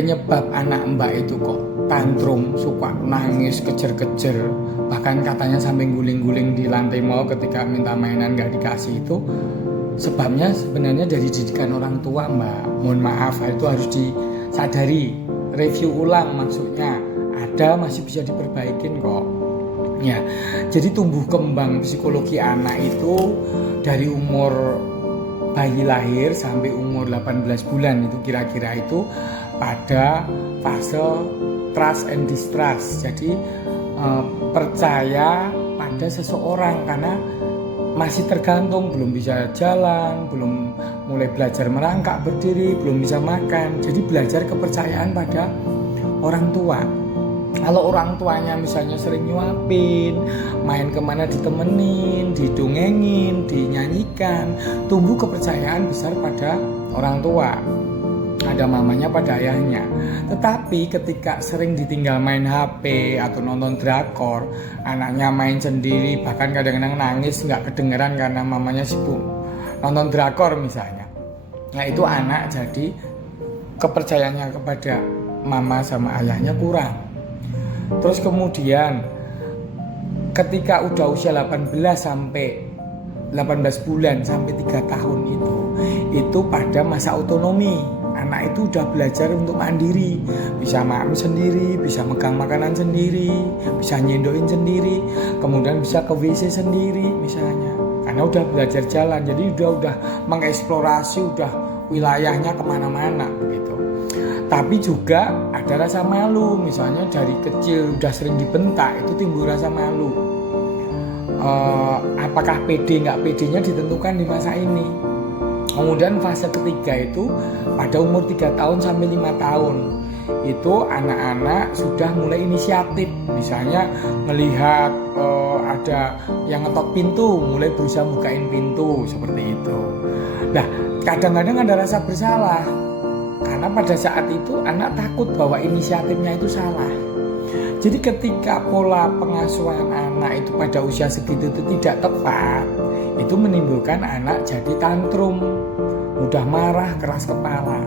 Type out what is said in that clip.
penyebab anak mbak itu kok tantrum, suka nangis, kejer-kejer, bahkan katanya sampai guling-guling di lantai mall ketika minta mainan gak dikasih, itu sebabnya sebenarnya dari didikan orang tua mbak. Mohon maaf, itu harus disadari, review ulang maksudnya, ada masih bisa diperbaikin kok ya. Jadi tumbuh kembang psikologi anak itu dari umur bayi lahir sampai umur 18 bulan itu kira-kira itu pada fase trust and distrust. Jadi percaya pada seseorang karena masih tergantung, belum bisa jalan, belum mulai belajar merangkak berdiri, belum bisa makan. Jadi belajar kepercayaan pada orang tua. Kalau orang tuanya misalnya sering nyuapin, main kemana ditemenin, didongengin, dinyanyikan, tumbuh kepercayaan besar pada orang tua. Ada mamanya pada ayahnya. Tetapi ketika sering ditinggal main HP atau nonton drakor, anaknya main sendiri, bahkan kadang-kadang nangis nggak kedengeran karena mamanya sibuk nonton drakor misalnya. Nah itu anak jadi kepercayaannya kepada mama sama ayahnya kurang. Terus kemudian ketika udah usia 18 bulan sampai 3 tahun itu pada masa otonomi. Anak itu udah belajar untuk mandiri, bisa makan sendiri, bisa megang makanan sendiri, bisa nyendokin sendiri, kemudian bisa ke WC sendiri misalnya, karena udah belajar jalan. Jadi udah mengeksplorasi, udah wilayahnya kemana-mana begitu. Tapi juga ada rasa malu, misalnya dari kecil udah sering dibentak, itu timbul rasa malu. Apakah pede nggak pedenya ditentukan di masa ini. Kemudian fase ketiga itu pada umur 3 tahun sampai 5 tahun. Itu anak-anak sudah mulai inisiatif. Misalnya melihat ada yang ngetok pintu, mulai berusaha bukain pintu seperti itu. Nah, kadang-kadang ada rasa bersalah. Karena pada saat itu anak takut bahwa inisiatifnya itu salah. Jadi ketika pola pengasuhan anak itu pada usia segitu itu tidak tepat, itu menimbulkan anak jadi tantrum, mudah marah, keras kepala.